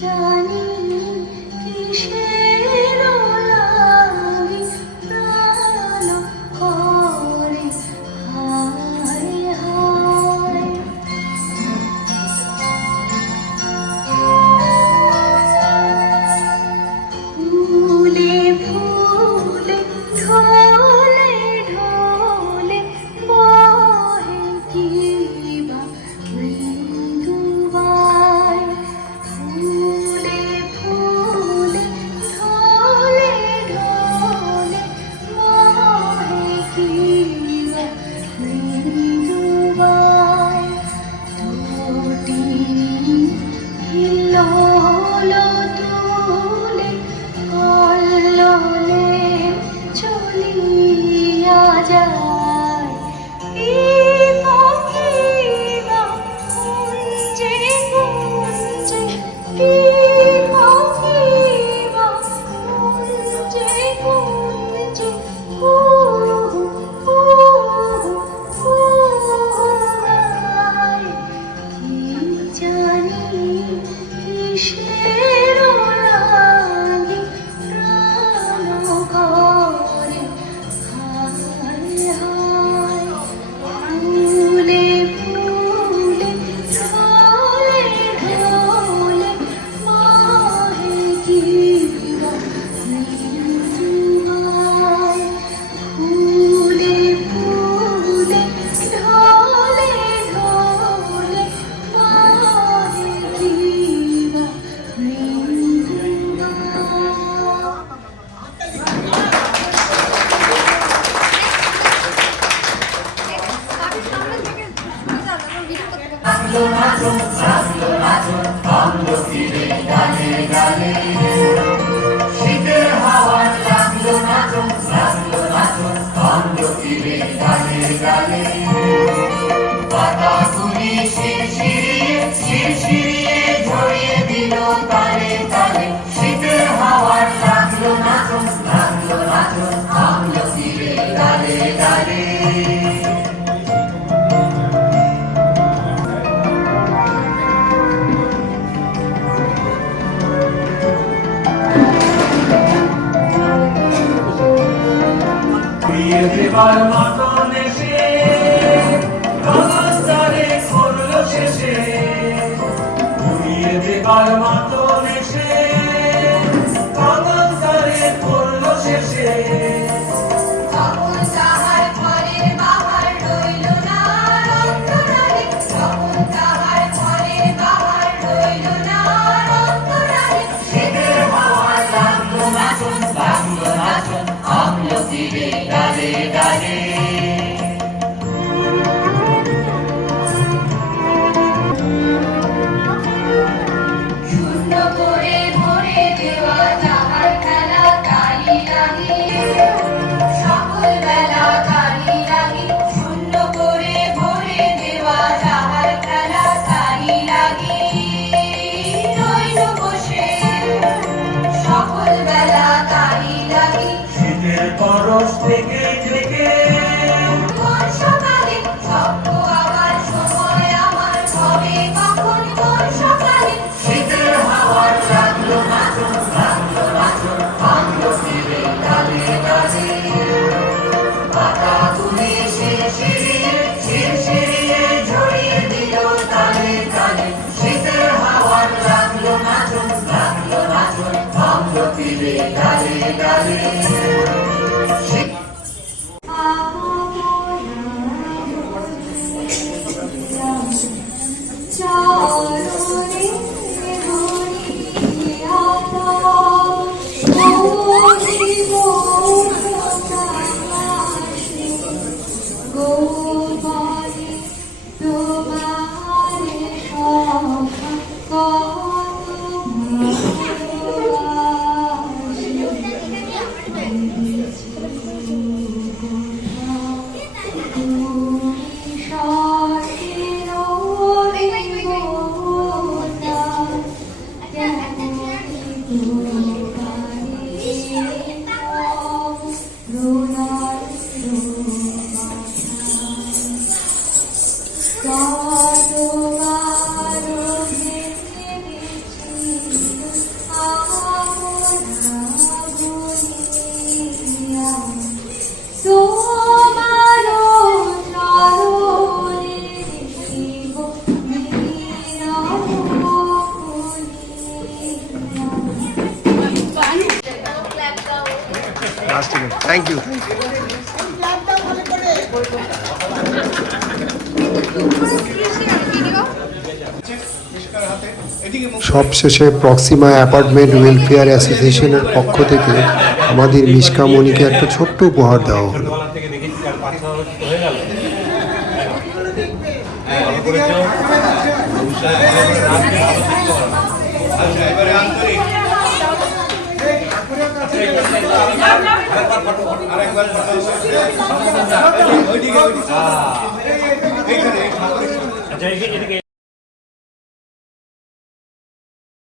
জানি কিসের লাগি প্রাণ করে হায় হায়। ফুলে ফুলে ঢলে ঢলে বহে কিবা মৃদুবাই। ফুলে ফুলে ঢলে ঢলে বহে কিবা মৃদুবাই। তোটি হিলোলো তুলে কল্লোলে চলিয়া যায়। এই পাখিরা কুঞ্জে কুঞ্জে, এই পাখিরা কুঞ্জে কুঞ্জে গায়। কি জানি কিসের লাগি প্রাণ করে হায় হায়। ফুলে ফুলে ঢলে ঢলে বহে কিবা মৃদুবাই। ফুলে ফুলে ঢলে ঢলে বহে কিবা শীতের হাওয়ার লাগলো নাচো লাগলো নাচো অন্ধকিরে গানে গানে। পাতাগুলি শিরশিরিয়ে শিরশিরিয়ে ঝরিয়ে দিল তালে তালে। শীতের হাওয়ার লাগলো নাচো লাগলো নাচো অন্ধকিরে গানে গানে। দেবার মতন এসে কাগজটারে করলো শেষে। উড়িয়ে দেবার মতন এসে কাগজটারে করলো শেষে। তখন তাহার ঘরের বাহার রইল না অন্তরালে, তখন তাহার ঘরের বাহার রইল না অন্তরালে। শীতের হাওয়ার লাগলো নাচন লাগলো নাচন আমলকিরে ডালে ডালে। শূন্য করে ভরে দেওয়া যাহার খেলা তালি লাগি, সকল বেলা তালি লাগি। শূন্য করে ভরে দেওয়া যাহার খেলা তালি লাগি। রইল বসে সকল বেলা তালি লাগি। শীতের পরশ থেকে থেকে কোন সকালে স্বপ্ন আবার সময় আমার হবে কখন কোন সকালে। শীতের হাওয়ার লাগলো নাচন লাগলো নাচন আমলকিরে ডালে ডালে। পাতাগুলি শিরশিরিয়ে শিরশিরিয়ে ঝরিয়ে দিল তালে তালে। শীতের হাওয়ার লাগলো নাচন লাগলো নাচন আমলকিরে ডালে ডালে। চরণে ধরিয়া গৌরীব প্রকাশে গোপালে তোমারে সখা কত কতবার ভেবেছি লাস্ট থ্যাংক ইউ। সবশেষে প্রক্সিমা অ্যাপার্টমেন্ট ওয়েলফেয়ার অ্যাসোসিয়েশনের পক্ষ থেকে আমাদের মিশকামণিকে একটা ছোট্ট উপহার দেওয়া হলো। আচ্ছা